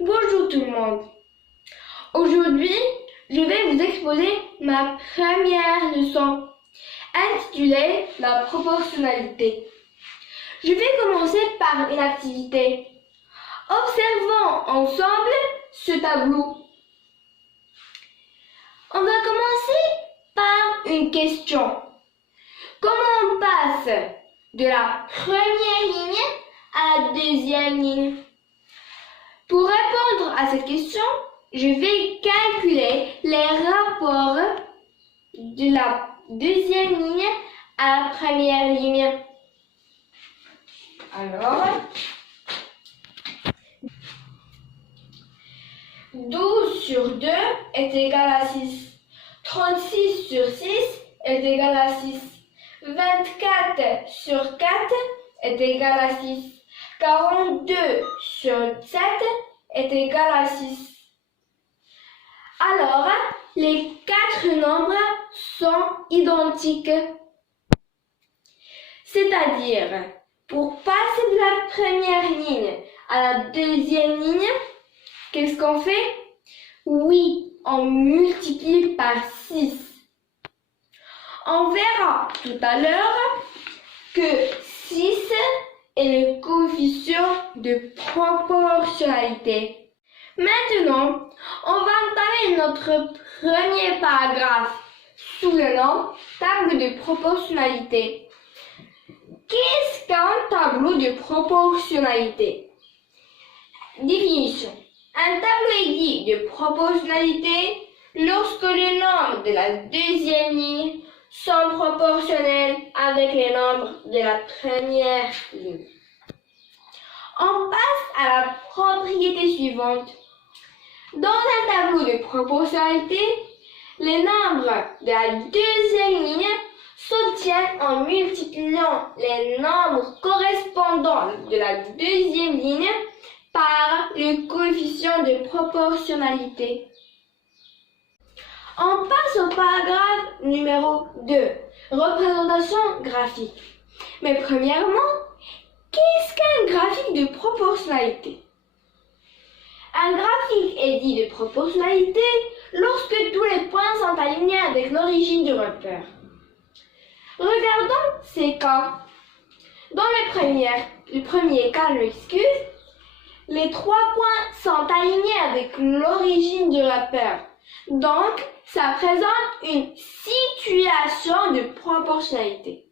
Bonjour tout le monde. Aujourd'hui, je vais vous exposer ma première leçon intitulée La proportionnalité. Je vais commencer par une activité. Observons ensemble ce tableau. On va commencer par une question. Comment on passe de la première ligne à la deuxième ligne? Pour répondre à cette question, je vais calculer les rapports de la deuxième ligne à la première ligne. Alors, 12 sur 2 est égal à 6. 36 sur 6 est égal à 6. 24 sur 4 est égal à 6. 42 sur 7 est égal à 6. Alors, les 4 nombres sont identiques. C'est-à-dire, pour passer de la première ligne à la deuxième ligne, qu'est-ce qu'on fait? Oui, on multiplie par 6. On verra tout à l'heure que 6 est le coefficient de proportionnalité. Maintenant, on va entamer notre premier paragraphe sous le nom tableau de proportionnalité. Qu'est-ce qu'un tableau de proportionnalité? Définition. Un tableau est dit de proportionnalité lorsque les nombres de la deuxième ligne sont proportionnels avec les nombres de la première ligne. On passe à la propriété suivante. Dans un tableau de proportionnalité, les nombres de la deuxième ligne s'obtiennent en multipliant les nombres correspondants de la deuxième ligne par le coefficient de proportionnalité. On passe au paragraphe numéro 2, représentation graphique. Mais premièrement, qu'est-ce qu'un graphique de proportionnalité? Un graphique est dit de proportionnalité lorsque tous les points sont alignés avec l'origine du repère. Regardons ces cas. Dans le premier cas, les 3 points sont alignés avec l'origine du repère. Donc, ça présente une situation de proportionnalité.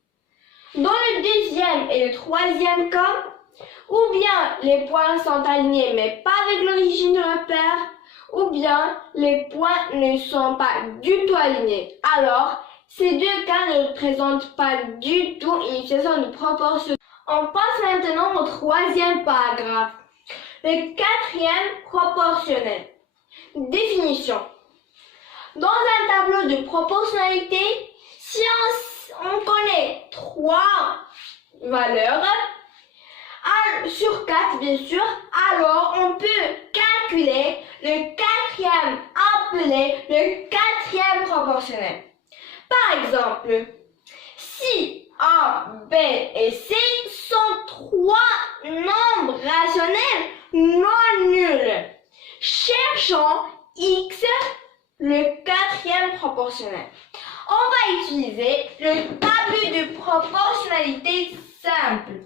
Dans le deuxième et le troisième cas, ou bien les points sont alignés mais pas avec l'origine du repère, ou bien les points ne sont pas du tout alignés. Alors, ces deux cas ne représentent pas du tout une situation de proportionnalité. On passe maintenant au troisième paragraphe. Le quatrième proportionnel. Définition. Dans un tableau de proportionnalité, si on connaît 3 valeurs, sur 4 bien sûr, alors on peut calculer le quatrième, appelé le quatrième proportionnel. Par exemple, si A, B et C sont 3 nombres rationnels non nuls, cherchons X, le quatrième proportionnel. On va utiliser le tableau de proportionnalité simple.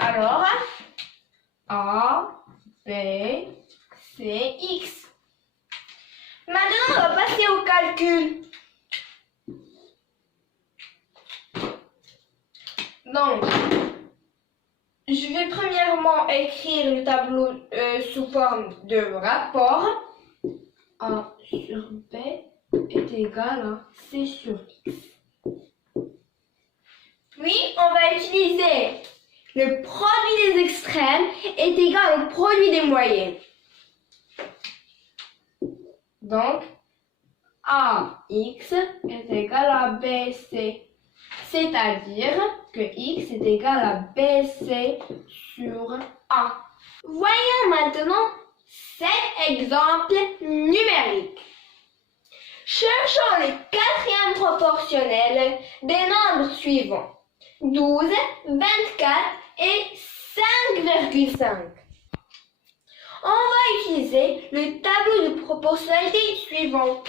Alors, A, B, C, X. Maintenant, on va passer au calcul. Donc, je vais premièrement écrire le tableau sous forme de rapport. A sur B est égal à C sur X. Puis, on va utiliser le produit des extrêmes est égal au produit des moyennes. Donc, AX est égal à BC. C'est-à-dire que X est égal à BC sur A. Voyons maintenant 7 exemples numériques. Cherchons le quatrième proportionnel des nombres suivants. 12, 24 et 5,5. On va utiliser le tableau de proportionnalité suivant.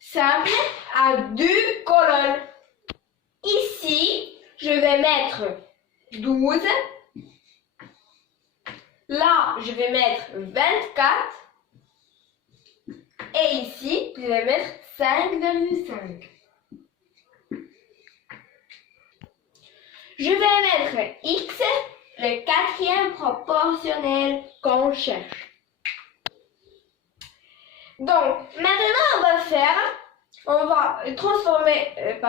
Simple à 2 colonnes. Ici, je vais mettre 12. Là, je vais mettre 24. Et ici, je vais mettre 5,5. Je vais mettre X, le quatrième proportionnel qu'on cherche. Donc, maintenant, on va transformer le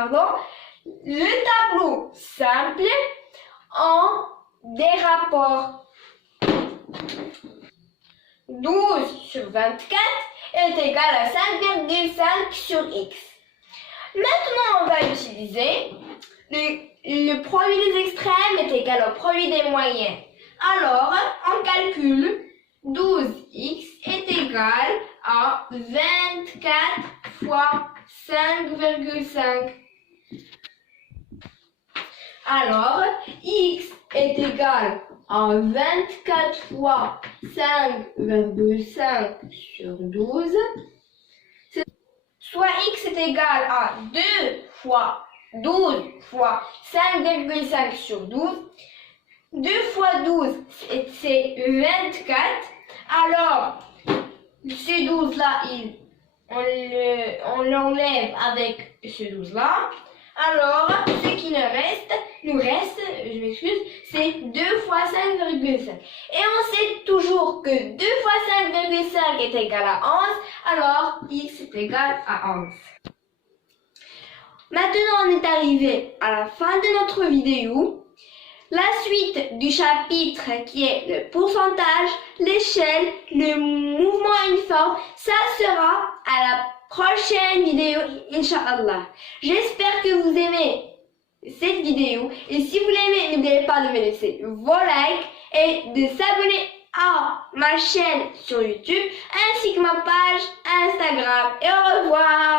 tableau simple en des rapports. 12 sur 24 est égal à 5,5 sur X. Maintenant, on va utiliser le produit des extrêmes est égal au produit des moyens. Alors, on calcule 12x est égal à 24 fois 5,5. Alors, x est égal à 24 fois 5,5 sur 12. Soit x est égal à 2 fois 12 fois 5,5 sur 12. 2 fois 12, c'est 24. Alors, ce 12-là, on l'enlève avec ce 12-là. Alors, ce qui nous reste, je m'excuse, c'est 2 fois 5,5. Et on sait toujours que 2 fois 5,5 est égal à 11. Alors, x est égal à 11. Maintenant, on est arrivé à la fin de notre vidéo. La suite du chapitre qui est le pourcentage, l'échelle, le mouvement uniforme, ça sera à la prochaine vidéo, Inch'Allah. J'espère que vous aimez cette vidéo et si vous l'aimez, n'oubliez pas de me laisser vos likes et de s'abonner à ma chaîne sur YouTube ainsi que ma page Instagram. Et au revoir!